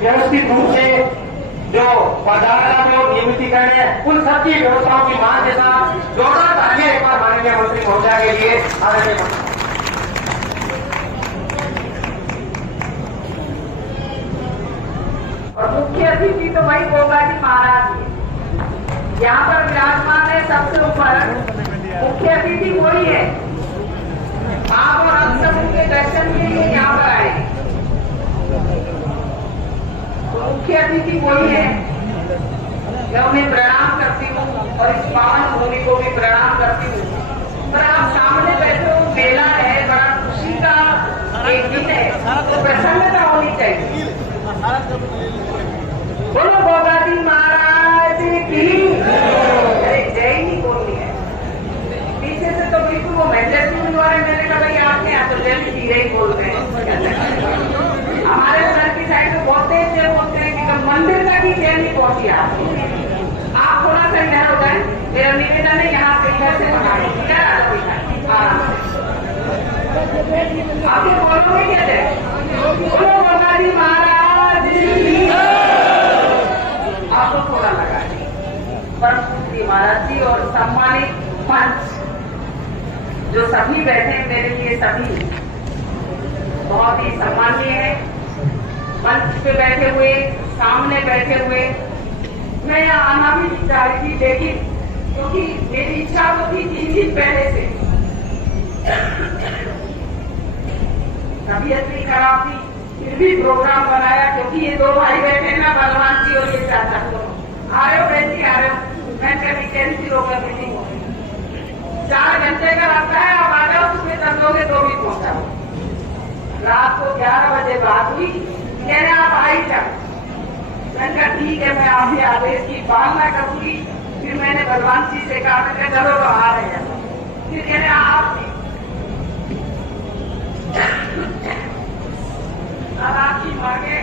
व्यवस्थित रूप से जो पदार्थ का जो नियमितीकरण है उन सबकी व्यवस्थाओं की मांग के साथ जोरदार तालियां एक बार माननीय मंत्री महोदय के लिए आदरणीय मंत्री। और मुख्य अतिथि तो भाई गोगा जी महाराज जी यहाँ पर विराजमान है। सबसे ऊपर मुख्य अतिथि वही है। आप और हम सब उनके दर्शन के लिए यहाँ पर आए। तो मुख्य अतिथि वही है। मैं उन्हें प्रणाम करती हूँ और इस पावन भूमि को भी प्रणाम करती हूँ। पर आप सामने बैठे हो, मेला है, बड़ा खुशी का एक दिन है, तो प्रसन्नता होनी चाहिए। बोलो गोगा जी महाराज की जय ही बोलनी है। पीछे से तो बिल्कुल वो मैसेज सुनने वाले मैंने कहा भाई आपने यहाँ तो जय धीरे ही बोल रहे हैं। हमारे सर की साइड में बहुत तेज जय बोलते हैं कि मंदिर तक ही जय नहीं पहुंची। आप थोड़ा सा इधर हो जाए, मेरा निवेदन है यहाँ से इधर से आप ये बोलोगे क्या जय? बोलो गोगा जी महाराज की। आपको थोड़ा लगा परम पूज्य महाराज जी और सम्मानित पंच जो सभी बैठे हैं, मेरे लिए सभी बहुत ही सम्मानीय है। मंच पे बैठे हुए, सामने बैठे हुए, मैं यहाँ आना भी नहीं चाह रही थी, लेकिन क्योंकि मेरी इच्छा तो थी 3 दिन पहले से। तबीयत भी खराब थी, फिर भी प्रोग्राम बनाया क्योंकि ये 2 भाई बैठे ना, बलवान जी और ये चाचा दोनों। आ रहे हो बहन जी, आ रहे हो? मैं कभी कैंसिल होकर मीटिंग हो 4 घंटे का रास्ता है। आप आ जाओ, सुबह 10 लोगे तो भी पहुंचाओ। रात को 11 बजे बात हुई, कह रहे आप आ ही जाओ। मैंने कहा ठीक है, मैं आपके आदेश की पालना करूंगी। फिर मैंने बलवान जी से कहा, मैं चलो तो आ रहे हैं। फिर कह रहे आप अब आपकी मांगे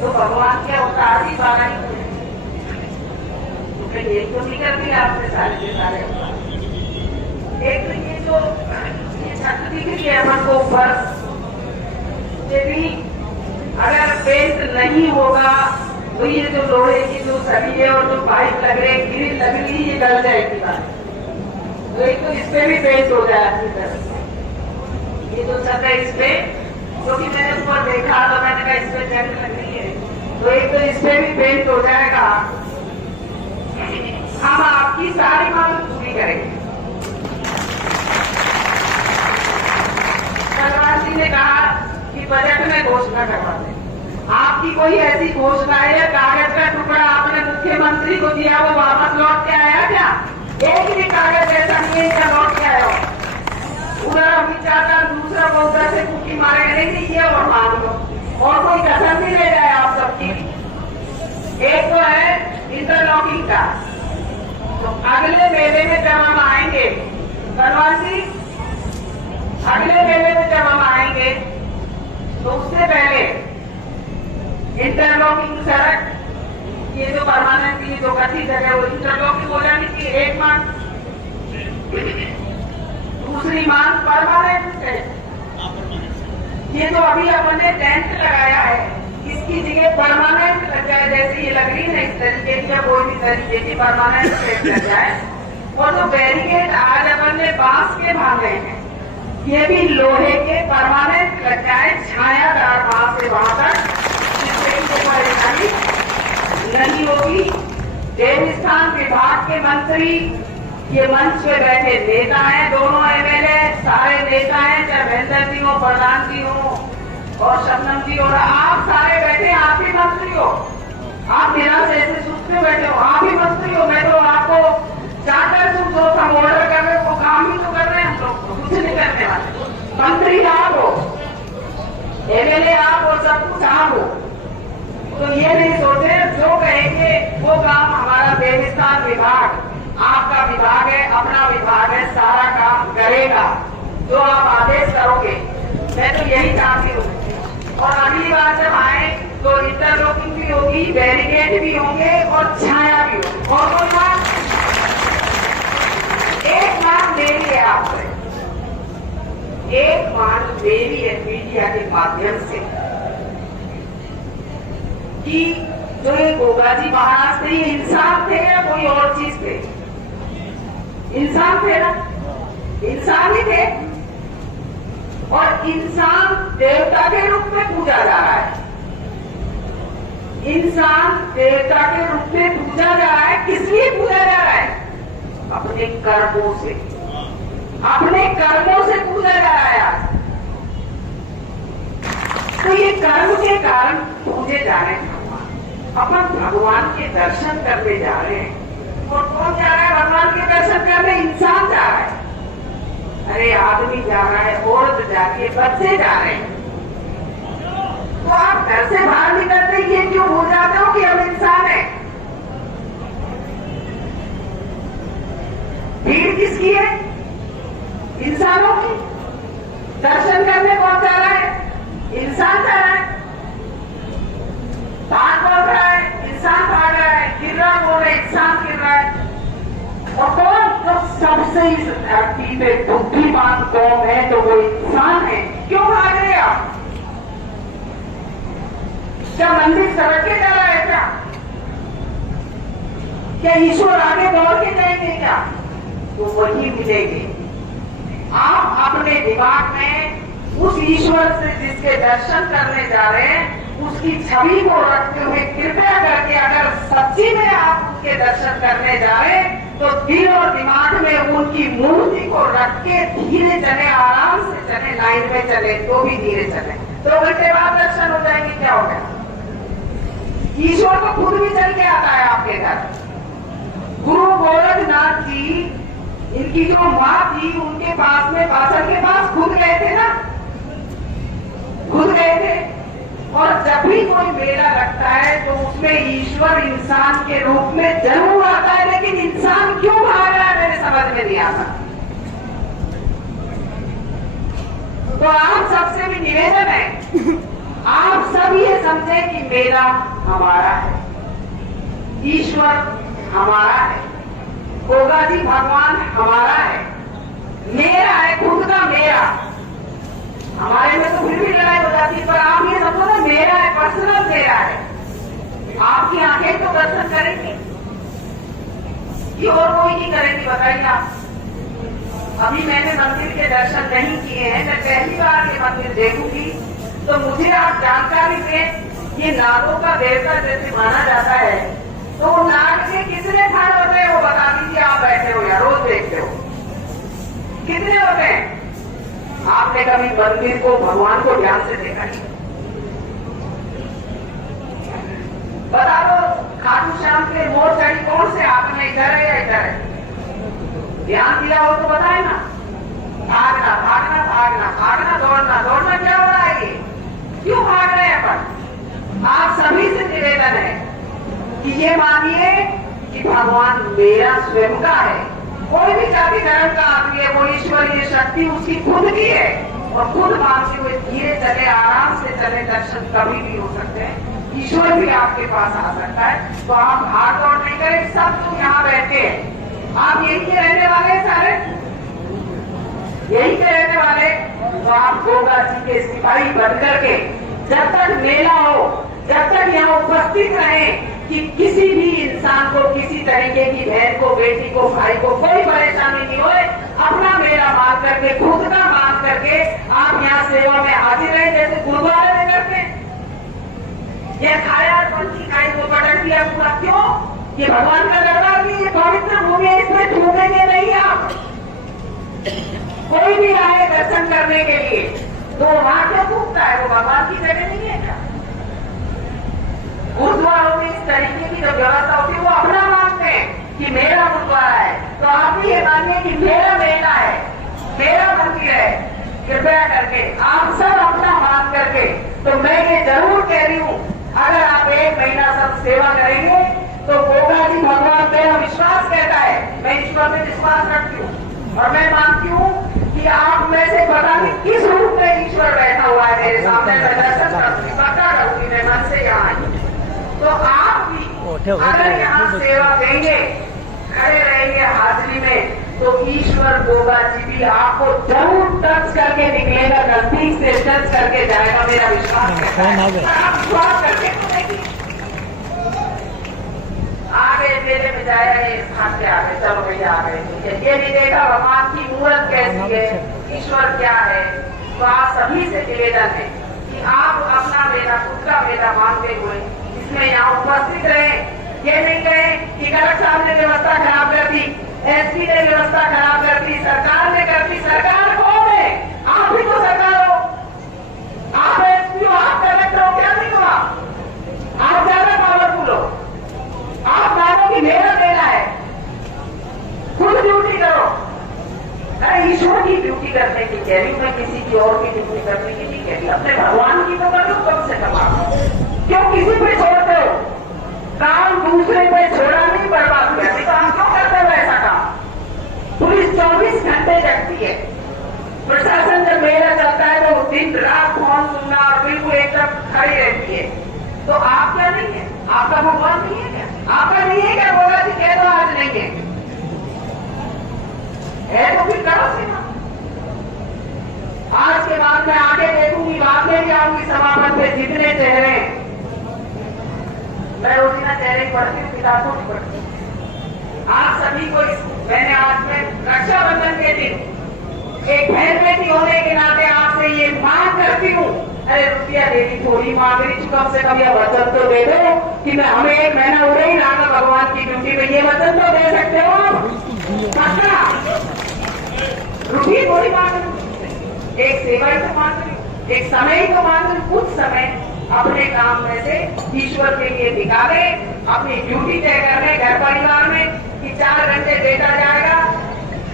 तो भगवान के अवतार ही 12 ही हुए। तो एक तो निकल भी आपसे सारे के सारे। एक तो ये जो छत दिख रही है अपन को ऊपर, ये भी अगर पेंट नहीं होगा तो ये जो लोहे की जो सरिये और जो पाइप लग रहे, ग्रिल लग रही, ये गल जाएगी बात। तो एक तो इस पे भी पेंट हो जाए अच्छी तरह। ये जो छत है इस पे, क्योंकि मैंने ऊपर देखा तो मैंने कहा इस पे जंग लग रही है, तो एक तो इस पे भी पेंट हो जाएगा। हम आपकी सारी मांग पूरी करेंगे। बलवान जी ने कहा कि बजट में घोषणा करवा दें। आपकी कोई ऐसी घोषणा है, कागज का टुकड़ा आपने मुख्यमंत्री को दिया, वो वापस लौट के आया क्या? एक भी कागज ऐसा नहीं है क्या लौट के आया हो? उधर अभी चाहता दूसरा बहुत से कुकी मारे नहीं ये और मान लो, और कोई कसर नहीं ले जाए आप सबकी। एक तो है इंटरलॉकिंग का, तो अगले मेले में जब हम आएंगे बलवान जी, अगले मेले में जब हम आएंगे तो उससे पहले इंटरलॉकिंग सड़क, ये जो परमानेंट की जो कच्ची जगह वो इंटरलॉकिंग हो जानी चाहिए। एक मांग, दूसरी मांग परमानेंट है। ये तो अभी अपन ने टेंट लगाया है, इसकी जगह परमानेंट लग जाए, जैसे ये लग रही है ना इस तरीके की, कोई भी तरीके की परमानेंट टेंट लग जाए। और जो बैरिकेड आज अपन ने बांस के भागे हैं, ये भी लोहे के परमानेंट लग जाए, छायादार वहां से वहां तक, जिससे कोई परेशानी नहीं होगी। देवस्थान विभाग के मंत्री, ये मंच पे बैठे नेता हैं, दोनों एमएलए, सारे नेता हैं, चाहे महेंद्र जी हो, प्रधान जी हो और शबनम जी हो, आप सारे बैठे, आप ही मंत्री हो। आप मेरा से ऐसे सुस्ते बैठे हो, आप ही मंत्री हो। मैं तो आपको चार्टर सूट दो, हम ऑर्डर कर रहे हो, काम ही तो कर रहे हैं हम लोग, कुछ नहीं करने वाले। मंत्री आप हो, एमएलए आप हो, सब कुछ आप हो। तो ये नहीं सोचे जो कहेंगे वो काम हमारा देवस्थान विभाग, आपका विभाग है, अपना विभाग है, सारा काम करेगा जो आप आदेश करोगे। मैं तो यही चाहती हूँ। और अगली बार जब आए तो इंटरलॉकिंग भी होगी, बैरिकेड भी होंगे और छाया भी होगी। और कोई बात, एक बात मेरी है आपसे, एक बात मेरी है मीडिया के माध्यम से कि जो ये गोगा जी महाराज थे, ये इंसान थे या कोई और चीज थे? इंसान थे ना, इंसान ही थे। और इंसान देवता के रूप में पूजा जा रहा है, इंसान देवता के रूप में पूजा जा रहा है। किस लिए पूजा जा रहा है? अपने कर्मों से, अपने कर्मों से पूजा जा रहा है आज। तो ये कर्म के कारण पूजे जा रहे हैं, अपन भगवान के दर्शन करने जा रहे हैं। और कौन जा रहा है भगवान के दर्शन करने? इंसान जा रहा है। अरे आदमी जा रहा है, औरत जा रही है, बच्चे जा रहे हैं। तो आप घर से बाहर निकलते ये क्यों हो जाते हो कि हम इंसान हैं? भीड़ किसकी है? इंसानों की। दर्शन करने कौन जा रहा है? इंसान जा रहा है। भाग बोल रहा है, इंसान भाग रहा है। गिर रहा बोल रहा है, इंसान गिर रहा है। और कौन जो सबसे इस धरती पे बुद्धिमान कौन है? तो वो इंसान है। क्यों भाग रहे आप? क्या मंदिर सड़क के जा रहा है क्या? क्या ईश्वर आगे दौड़ के जाएंगे क्या? तो वही मिलेंगे। आप अपने दिमाग में उस ईश्वर से जिसके दर्शन करने जा रहे हैं उसकी छवि को रखते हुए कृपया करके अगर सच्ची में आप उसके दर्शन करने जा रहे हैं तो दिल और दिमाग में उनकी मूर्ति को रख के धीरे चले, आराम से चले, लाइन में चले, तो भी धीरे चले। 2 घंटे बाद दर्शन हो जाएंगे। क्या हो गया? ईश्वर तो खुद भी चल के आता है आपके घर। गुरु गोरखनाथ जी, इनकी जो माँ थी उनके पास में बासर के पास खुद गए थे ना, खुद गए थे। और जब भी कोई मेला लगता है तो उसमें ईश्वर इंसान के रूप में जरूर आता है, लेकिन इंसान क्यों भाग रहा है मेरे समझ में नहीं आता। तो आप सबसे भी निवेदन है, आप सब ये समझें कि मेला हमारा है, ईश्वर हमारा है, गोगा जी भगवान हमारा है, मेरा है, खुद का मेरा। हमारे में तो फिर भी लड़ाई हो जाती है, पर आप ये समझो ना, मेरा है, पर्सनल मेरा है। आपकी आंखें तो दर्शन करेंगी, ये और कोई नहीं करेगी, बताइए आप। अभी मैंने मंदिर के दर्शन नहीं किए हैं, मैं पहली बार ये मंदिर देखूंगी, तो मुझे आप जानकारी दें। ये नागों का देवता जैसे माना जाता है, तो नाग के कितने फल होते हैं वो बता दीजिए। आप बैठे हो या रोज देखते हो, कितने होते हैं? आपने कभी मंदिर को, भगवान को ध्यान से देखा नहीं? बता दो, खाटू श्याम के मोर चढ़ी कौन से हाथ में, इधर है या इधर है? ध्यान दिया हो तो बताए ना। भागना भागना भागना भागना, दौड़ना दौड़ना, क्या हो रहा है? ये क्यों भाग रहे हैं अपन? आप सभी से निवेदन है कि ये मानिए कि भगवान मेरा स्वयं का है। कोई भी जाति धर्म का आदमी है, वो ईश्वरीय शक्ति उसकी खुद की है, और खुद मानते हुए धीरे चले, आराम से चले, दर्शन कभी भी हो सकते हैं। ईश्वर भी आपके पास आ सकता है। तो आप भाग दौड़ नहीं करें। सब लोग यहाँ बैठे हैं, आप यही के रहने वाले हैं, सारे यही के रहने वाले। तो आप गोगा जी के सिपाही बन करके जब तक मेला हो, जब तक यहाँ उपस्थित रहे कि किसी भी इंसान को, किसी तरीके की बहन को, बेटी को, भाई को कोई परेशानी नहीं हो, अपना मेला मान करके, खुद का मान करके आप यहाँ सेवा में हाजिर रहे, जैसे गुरुद्वारे में करते हैं। यह खाया पंछी खाई को पटक दिया पूरा, क्यों? ये भगवान का दरबार भी, ये पवित्र भूमि है, इसमें थूकेंगे नहीं आप। कोई भी आए दर्शन करने के लिए तो वहां क्यों थूकता है? वो भगवान की जगह नहीं है क्या? गुरुद्वारों में इस तरीके की जो व्यवस्था होती है वो अपना मानते हैं कि मेरा गुरुद्वारा है, तो आप भी ये मानिए कि मेरा मेला है, मेरा मंदिर है। कृपया करके आप सब अपना मान करके, तो मैं ये जरूर कह रही हूँ, अगर आप 1 महीना सब सेवा करेंगे तो गोगा जी भगवान मेरा विश्वास कहता है, मैं ईश्वर में विश्वास रखती हूँ, और मैं मानती हूँ कि आप में से पता नहीं किस रूप में ईश्वर बैठा हुआ है मेरे सामने। मैं दर्शन करूंगी, पक्का करूंगी, मैं मन से यहाँ आई। तो आप भी अगर यहाँ सेवा देंगे, खड़े रहेंगे हाजिरी में, तो ईश्वर गोगा जी भी आपको जरूर टच करके निकलेगा, नजदीक से टच करके जाएगा, मेरा विश्वास है। आप विश्वास करके तो देखिए, आगे मेले में जाया ये स्थान पे आ गए, चलो भैया आ गए, ये नहीं देखा भगवान की मूर्त कैसी है, ईश्वर क्या है। तो आप सभी से निवेदन है कि आप अपना बेटा, खुद का बेटा मानते हुए इसमें यहाँ उपस्थित रहे। ये नहीं कहे कि कलेक्टर साहब ने व्यवस्था खराब कर दी, एसपी ने व्यवस्था खराब कर दी, सरकार ने कर दी। सरकार कौन है? आप ही तो सरकार हो, आप एसपी हो, आप कलेक्टर हो, क्या नहीं हो? आप ज्यादा पावरफुल हो। आप मानो कि मेरा देना है, खुद ड्यूटी करो। अरे ईश्वर की ड्यूटी करने की कह रही हूं मैं, किसी की और की ड्यूटी करने की नहीं कह रही। अपने भगवान की तो कर लो कम से कम। क्यों किसी पे छोड़ते हो काम? दूसरे पे छोड़ा नहीं, बर्बाद किया नहीं, तो हम क्यों करते हो ऐसा काम? पुलिस 24 घंटे जगती है, प्रशासन जब मेला चलता है तो दिन रात फोन सुनना और बिल्कुल एकदम खड़ी रहती है। तो आप क्या नहीं है? आपका भगवान नहीं है क्या? आपका नहीं है क्या? बोला जी कह दो आज नहीं है तो फिर करो सेवा। आज के बाद मैं आगे देखूंगी, बाद में भी आऊंगी समापन पे। जितने चेहरे मैं रोजीना चेहरे पढ़ती हूँ, किताबों की पढ़ती हूँ। आप सभी को मैंने आज में रक्षाबंधन के दिन एक बहन बेटी होने के नाते आपसे ये मांग करती हूँ। अरे रुपया देगी थोड़ी मांग रही, कम से कम यह वचन तो दे दो कि मैं हमें 1 महीना हो रही रहा भगवान की ड्यूटी में। ये वचन तो दे सकते हो आप? रुपये थोड़ी मांग रही, एक सेवा ही तो मांग रही, एक समय ही तो मांग रही। कुछ समय अपने काम में से ईश्वर के लिए निकाले, अपनी ड्यूटी तय कर ले घर परिवार में कि 4 घंटे बेटा जाएगा,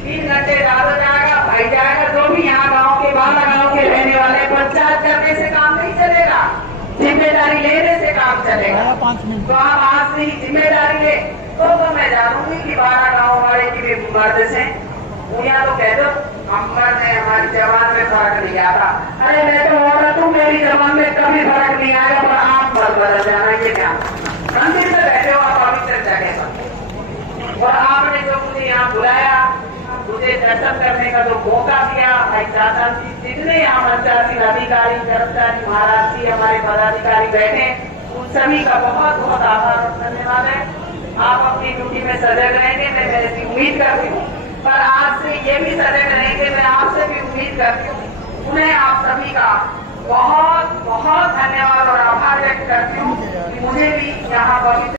3 घंटे दादा जाएगा, भाई जाएगा, जो भी यहाँ गांव के बाहर गांव के रहने वाले। पंचायत करने से काम नहीं चलेगा, जिम्मेदारी लेने से काम चलेगा। तो आप आज से ही जिम्मेदारी ले तो मैं जानूंगी कि 12 गाँव वाले की भी मर्द से उन्हें तो कह दो हम मर्द है, हमारी जवान में फर्क नहीं आता। अरे मैं तो औरत हूँ, मेरी जवान में कभी फर्क नहीं आएगा, पर आप मर्द बदल जाना। ये क्या मंदिर में बैठे हो आप पवित्र जगह पर, और आपने जो मुझे यहाँ बुलाया, मुझे दर्शन करने का जो मौका दिया, भाई चाचा जी, जितने यहाँ पंचायती अधिकारी, कर्मचारी, महाराज जी, हमारे पदाधिकारी बैठे, उन सभी का बहुत बहुत आभार और धन्यवाद है। आप अपनी ड्यूटी में सजग रहेंगे, मैं ऐसी उम्मीद करती हूँ। पर आज से ये भी सजग रहेंगे, मैं आपसे भी उम्मीद करती हूँ। उन्हें आप सभी का बहुत बहुत धन्यवाद और आभार व्यक्त करती हूँ कि मुझे भी यहाँ पवित्र